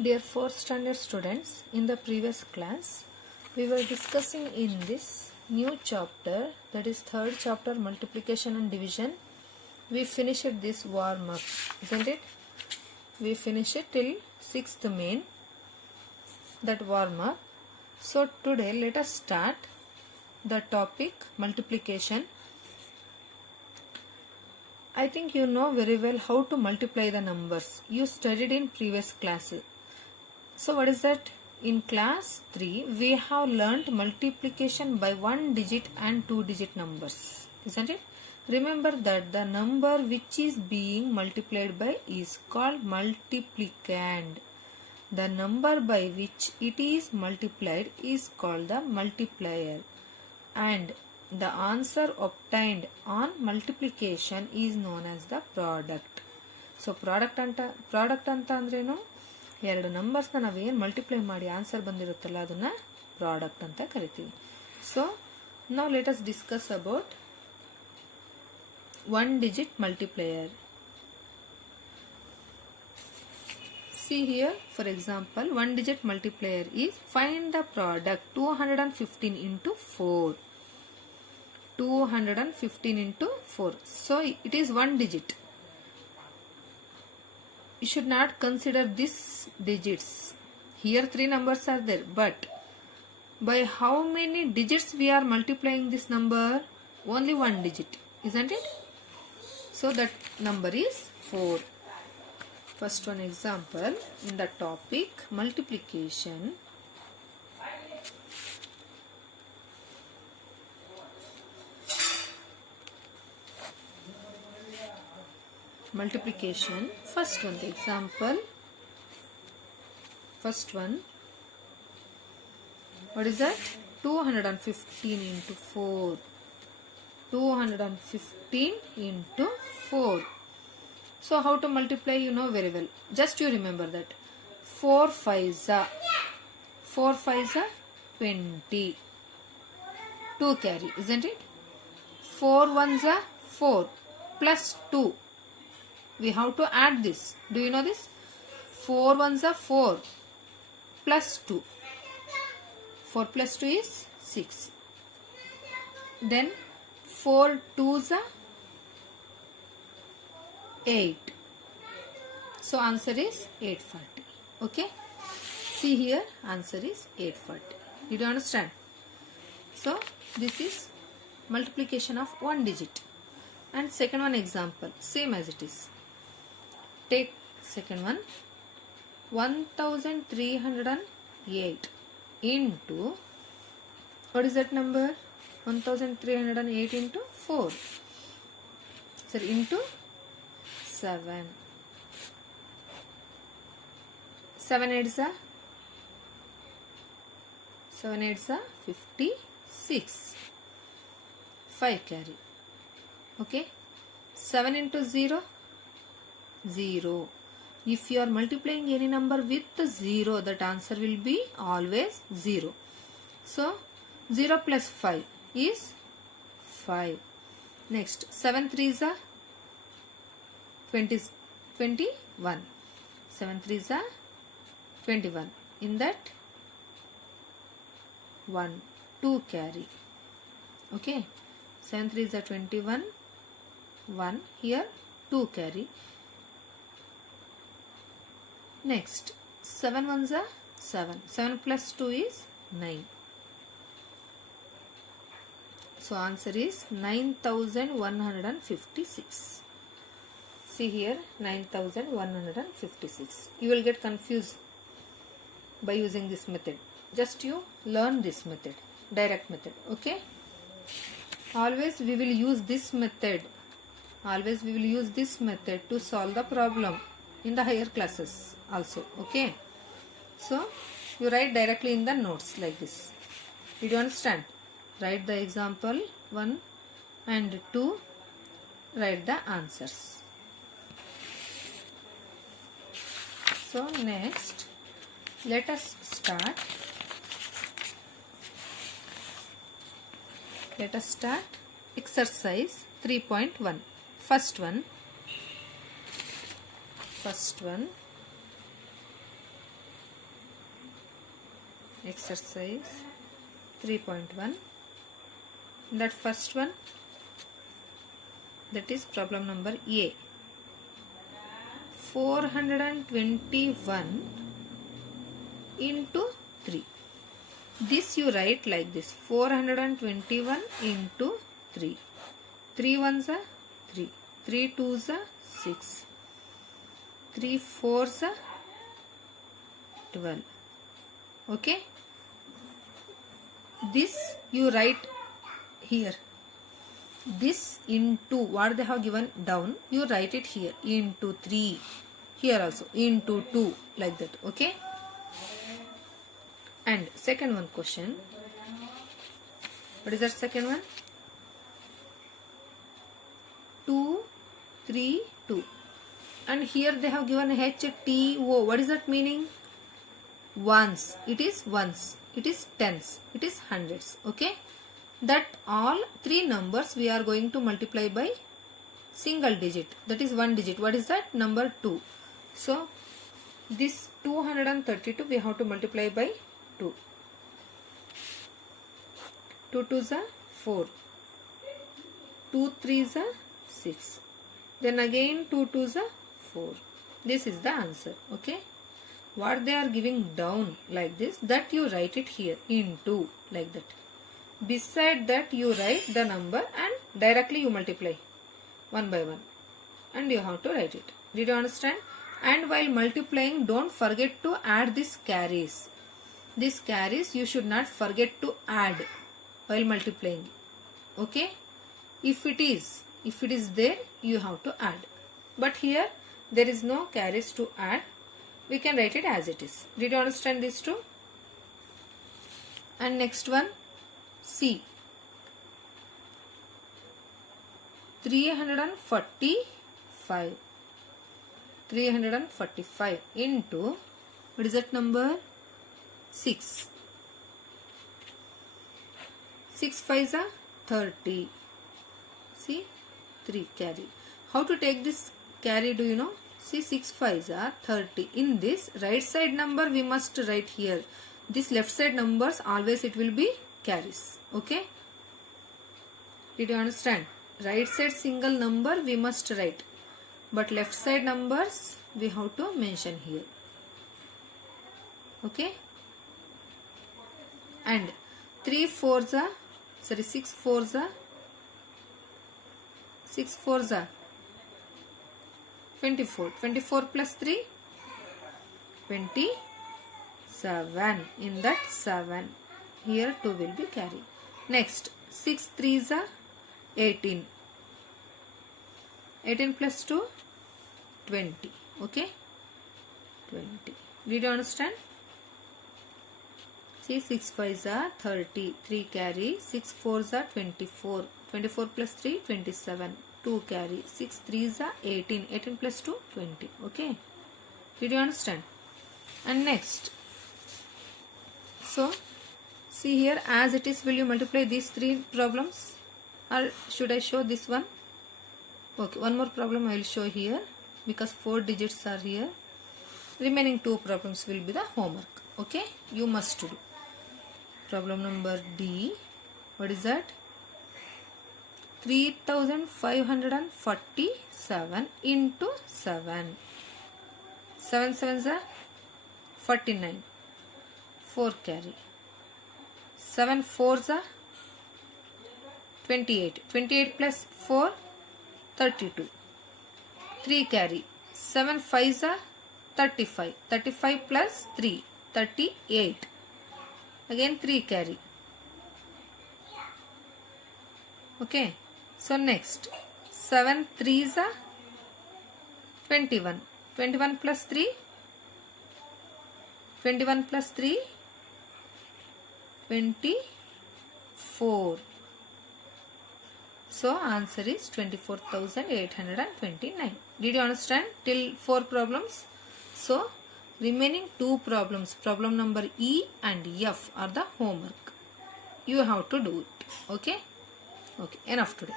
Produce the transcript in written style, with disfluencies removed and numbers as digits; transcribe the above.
Dear 4th standard students, in the previous class, we were discussing in this new chapter, that is third chapter, multiplication and division. We finished this warm up, isn't it? We finished it till 6th main, that warm up. So today let us start the topic multiplication. I think you know very well how to multiply the numbers. You studied in previous classes. So what is that? In class 3, we have learnt multiplication by 1 digit and 2 digit numbers, isn't it? Remember that the number which is being multiplied by is called multiplicand. The number by which it is multiplied is called the multiplier. And the answer obtained on multiplication is known as the product. So product anta ಅಂದ್ರೇನು? ಎರಡು ನಂಬರ್ಸ್ನ ನಾವೇನು multiply ಮಾಡಿ answer ಬಂದಿರುತ್ತಲ್ಲ ಅದನ್ನ product ಅಂತ ಕರಿತೀವಿ. So now let us discuss about 1 digit multiplier. See here, for example, 1 digit multiplier is find the product 215 into 4. 215 into 4. So it is 1 digit. You should not consider these digits. Here 3 numbers are there, but by how many digits we are multiplying this number? Only 1 digit, isn't it? So that number is 4. First one example in the topic multiplication. Multiplication. First one, the example. First one. What is that? 215 into 4. 215 into 4. So how to multiply, you know very well. Just you remember that. 4 5s are 20. 2 carry, isn't it? 4 1s are 4 plus 2. We have to add this. Do you know this? 4 1s are 4 plus 2. 4 plus 2 is 6. Then 4 2s are 8. So answer is 840. Okay. See here, answer is 840. Did you understand? So this is multiplication of 1 digit. And second one example, same as it is. Take second one. 1308 into, what is that number? 1308 into 4. Sorry, into 7. 7 8s are 56. 5 carry. Okay. 7 into 0. 0. If you are multiplying any number with 0, that answer will be always 0. So 0 plus 5 is 5. Next, 7 3s are 21. 7 3s are 21. In that 1 2 carry. Okay. 7 3s are 21. 1 here 2 carry. Next, 7 1s are 7. 7 plus 2 is 9. So answer is 9156. See here, 9156. You will get confused by using this method. Just you learn this method, direct method. Okay. Always we will use this method. Always we will use this method to solve the problem in the higher classes also. Okay. So you write directly in the notes like this. Did you understand? Write the example 1 and 2. Write the answers. So next, let us start. Let us start exercise 3.1. First one. exercise 3.1. That first one, that is problem number A. 421 into 3. This you write like this, 421 into 3. 3 ones are 3, 3 twos are 6, 3 fours are 12. Okay, this you write here. This into what they have given down, you write it here, into 3, here also into 2, like that. Okay, and second one question, what is that second one? 2 3 2, and here they have given HTO. What is that meaning? Ones, it is ones, it is tens, it is hundreds. Okay, that all three numbers we are going to multiply by single digit, that is one digit. What is that? Number 2. So this 232 we have to multiply by 2. 2 twos are 4, 2 threes are 6, then again 2 twos are 4. This is the answer. Okay, what they are giving down like this, that you write it here into, like that. Beside that you write the number and directly you multiply one by one, and you have to write it. Did you understand? And while multiplying, don't forget to add these carries. These carries you should not forget to add while multiplying. Okay, if it is there, you have to add, but here there is no carries to add. We can write it as it is. Did you understand this too? And next one, C. 345. 345 into, what is that number? 6. 6 5s are 30. See, 3 carry. How to take this carry, do you know? See, 6 5s are 30. In this right side number we must write here. This left side numbers always it will be carries. Okay, did you understand? Right side single number we must write, but left side numbers we have to mention here. Okay, and 6 4s are 24. 24 plus 3, 27. In that 7, here 2 will be carry. Next, 6 3s are 18. 18 plus 2, 20. Okay, 20. Did you understand? See, 6 5s are 30, 3 carry, 6 4s are 24, 24 plus 3, 27, 2 carry, 6 3s are 18, 18 plus 2, 20. Okay, did you understand? And next, so see here, as it is, will you multiply these 3 problems, or should I show this one? Okay, one more problem I will show here, because 4 digits are here. Remaining 2 problems will be the homework. Okay, you must do. Problem number D. What is that? 3547 into 7. 7 sevens are 49. 4 carry. 7 fours are 28. 28 plus 4, 32. 3 carry. 7 5s are 35. 35 plus 3, 38. Again 3 carry. Okay, so next 7 3s are 21. 21 plus 3, 21 plus 3, 24. So answer is 24,829. Did you understand till 4 problems? So remaining 2 problems, problem number E and F, are the homework. You have to do it. Okay. Okay, enough today.